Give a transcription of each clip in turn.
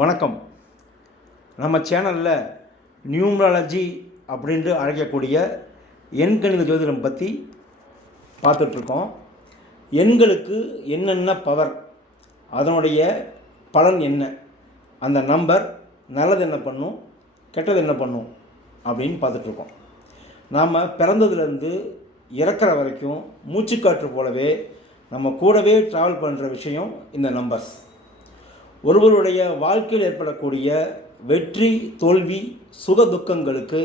வணக்கம். நம்ம சேனலில் நியூமராலஜி அப்படின்ட்டு அழைக்கக்கூடிய எண்கணித ஜோதிடம் பற்றி பார்த்துட்ருக்கோம். எண்களுக்கு என்னென்ன பவர் அதனுடைய பலன் என்ன? அந்த நம்பர் நல்லது என்ன பண்ணும்? கெட்டது என்ன பண்ணும்? அப்படின்னு பார்த்துட்ருக்கோம். நாம் பிறந்ததுலேருந்து இறக்குற வரைக்கும் மூச்சுக்காற்று போலவே நம்ம கூடவே ட்ராவல் பண்ணுற விஷயம் இந்த நம்பர்ஸ் ஒருவருடைய வாழ்க்கையில் ஏற்படக்கூடிய வெற்றி தோல்வி சுக துக்கங்களுக்கு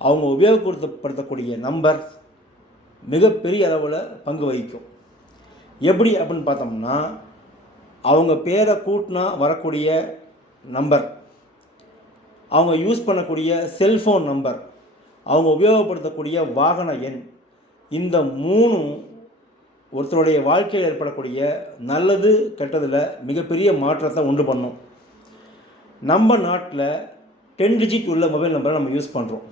அவங்க உபயோகப்படுத்தப்படுத்தக்கூடிய நம்பர் மிகப்பெரிய அளவில் பங்கு வகிக்கும். எப்படி அப்படின்னு பார்த்தோம்னா அவங்க பேரை கூட்டினா வரக்கூடிய நம்பர் அவங்க யூஸ் பண்ணக்கூடிய செல்ஃபோன் நம்பர் அவங்க உபயோகப்படுத்தக்கூடிய வாகன எண் இந்த மூணும் ஒருத்தருடைய வாழ்க்கையில் ஏற்படக்கூடிய நல்லது கெட்டதில் மிகப்பெரிய மாற்றத்தை உண்டு பண்ணும். நம்ம நாட்டில் டென் டிஜிட் உள்ள மொபைல் நம்பரை நம்ம யூஸ் பண்ணுறோம்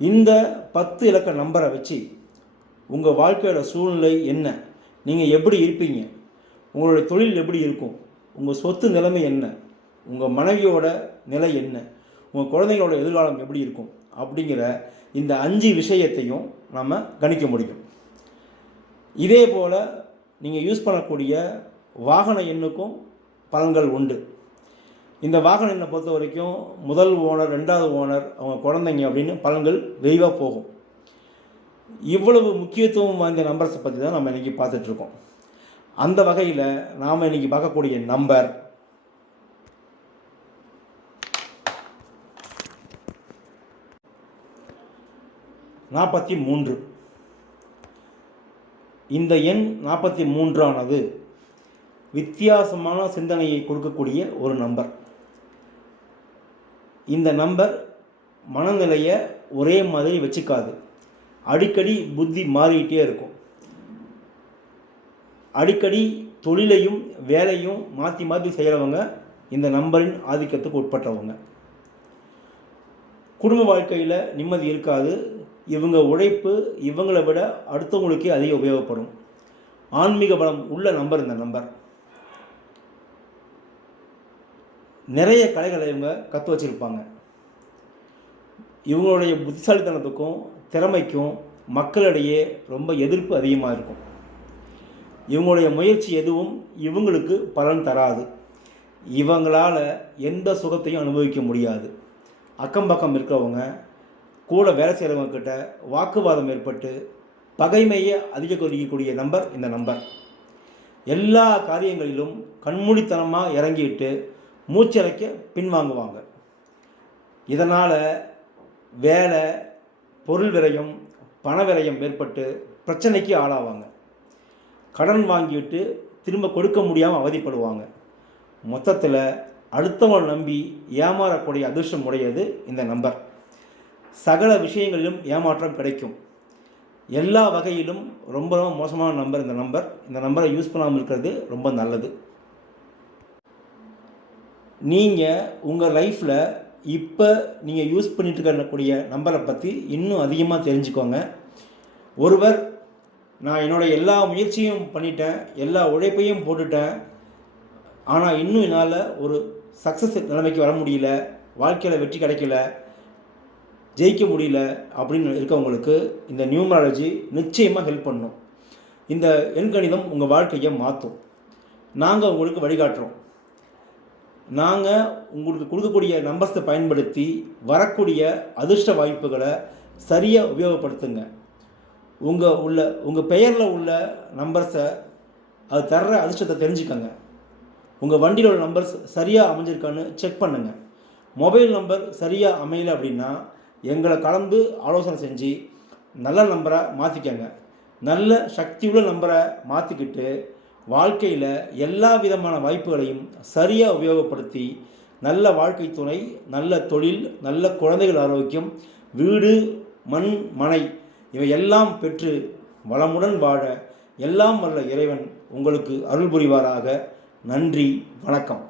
இந்த பத்து இலக்க நம்பரை வச்சு உங்கள் வாழ்க்கையோட சூழ்நிலை என்ன? நீங்கள் எப்படி இருப்பீங்க? உங்களுடைய தொழில் எப்படி இருக்கும்? உங்கள் சொத்து நிலைமை என்ன? உங்கள் மனைவியோட நிலை என்ன? உங்கள் குழந்தைங்களோட எதிர்காலம் எப்படி இருக்கும்? அப்படிங்கிற இந்த அஞ்சு விஷயத்தையும் நம்ம கணிக்க முடியும். இதே போல் நீங்கள் யூஸ் பண்ணக்கூடிய வாகன எண்ணுக்கும் பலன்கள் உண்டு. இந்த வாகன எண்ணை பொறுத்த வரைக்கும் முதல் ஓனர் ரெண்டாவது ஓனர் அவங்க குழந்தைங்க அப்படின்னு பலன்கள் விரிவாக போகும். இவ்வளவு முக்கியத்துவம் வாய்ந்த நம்பர்ஸை பற்றி தான் நம்ம இன்றைக்கி பார்த்துட்ருக்கோம் அந்த வகையில் நாம் இன்றைக்கி பார்க்கக்கூடிய நம்பர் நாற்பத்தி மூன்று. இந்த எண் நாற்பத்தி மூன்றானது வித்தியாசமான சிந்தனையை கொடுக்கக்கூடிய ஒரு நம்பர். இந்த நம்பர் மனநிலையை ஒரே மாதிரி வச்சுக்காது. அடிக்கடி புத்தி மாறிக்கிட்டே இருக்கும். அடிக்கடி தொழிலையும் வேலையும் மாற்றி மாற்றி செய்கிறவங்க இந்த நம்பரின் ஆதிக்கத்துக்கு உட்பட்டவங்க. குடும்ப வாழ்க்கையில் நிம்மதி இருக்காது இவங்க உழைப்பு இவங்களை விட அடுத்தவங்களுக்கே அதிக உபயோகப்படும். ஆன்மீக பலம் உள்ள நம்பர் இந்த நம்பர். நிறைய கலைகளை இவங்க கற்று வச்சுருப்பாங்க. இவங்களுடைய புத்திசாலித்தனத்துக்கும் திறமைக்கும் மக்களிடையே ரொம்ப எதிர்ப்பு அதிகமாக இருக்கும். இவங்களுடைய முயற்சி எதுவும் இவங்களுக்கு பலன் தராது. இவங்களால் எந்த சுகத்தையும் அனுபவிக்க முடியாது. அக்கம் பக்கம் இருக்கிறவங்க கூட வேலை செய்கிறவங்க கிட்ட வாக்குவாதம் ஏற்பட்டு பகைமையை அதிகரிக்கக்கூடிய நம்பர் இந்த நம்பர். எல்லா காரியங்களிலும் கண்மூடித்தனமாக இறங்கிட்டு மூச்சரைக்க பின்வாங்குவாங்க. இதனால் வேலை பொருள் விரயம் பண விரயம் ஏற்பட்டு பிரச்சனைக்கு ஆளாவாங்க. கடன் வாங்கிட்டு திரும்ப கொடுக்க முடியாமல் அவதிப்படுவாங்க. மொத்தத்தில் அடுத்தவங்களை நம்பி ஏமாறக்கூடிய அதிர்ஷ்டம் உடையது இந்த நம்பர். சகல விஷயங்களிலும் ஏமாற்றம் கிடைக்கும். எல்லா வகையிலும் ரொம்ப ரொம்ப மோசமான நம்பர் இந்த நம்பர். இந்த நம்பரை யூஸ் பண்ணாமல் இருக்கிறது ரொம்ப நல்லது. நீங்கள் உங்கள் லைஃப்பில் இப்போ நீங்கள் யூஸ் பண்ணிட்டு இருக்கக்கூடிய நம்பரை பற்றி இன்னும் அதிகமாக தெரிஞ்சுக்கோங்க. ஒருவர் நான் என்னோடய எல்லா முயற்சியும் பண்ணிட்டேன் எல்லா உழைப்பையும் போட்டுட்டேன் ஆனால் இன்னும் என்னால் ஒரு சக்ஸஸ் நிலைமைக்கு வர முடியல வாழ்க்கையில் வெற்றி கிடைக்கல ஜெயிக்க முடியல அப்படின்னு இருக்கவங்களுக்கு இந்த நியூமராலஜி நிச்சயமாக ஹெல்ப் பண்ணும். இந்த எண்கணிதம் உங்கள் வாழ்க்கையை மாற்றும் நாங்கள் உங்களுக்கு வழிகாட்டுறோம். நாங்கள் உங்களுக்கு கொடுக்கக்கூடிய நம்பர்ஸை பயன்படுத்தி வரக்கூடிய அதிர்ஷ்ட வாய்ப்புகளை சரியாக உபயோகப்படுத்துங்க. உங்கள் உள்ள உங்கள் பெயரில் உள்ள நம்பர்ஸை அது தர்ற அதிர்ஷ்டத்தை தெரிஞ்சுக்கங்க. உங்கள் வண்டியில் உள்ள நம்பர்ஸ் சரியாக அமைஞ்சிருக்கான்னு செக் பண்ணுங்கள் மொபைல் நம்பர் சரியாக அமையலை அப்படின்னா எங்களை கலந்து ஆலோசனை செஞ்சு நல்ல நம்பரை மாற்றிக்கங்க நல்ல சக்தியுள்ள நம்பரை மாற்றிக்கிட்டு வாழ்க்கையில் எல்லா விதமான வாய்ப்புகளையும் சரியாக உபயோகப்படுத்தி நல்ல வாழ்க்கை துணை நல்ல தொழில் நல்ல குழந்தைகள் ஆரோக்கியம் வீடு மண் மனை இவை எல்லாம் பெற்று வளமுடன் வாழ எல்லாம் வல்ல இறைவன் உங்களுக்கு அருள் புரிவாராக. நன்றி வணக்கம்.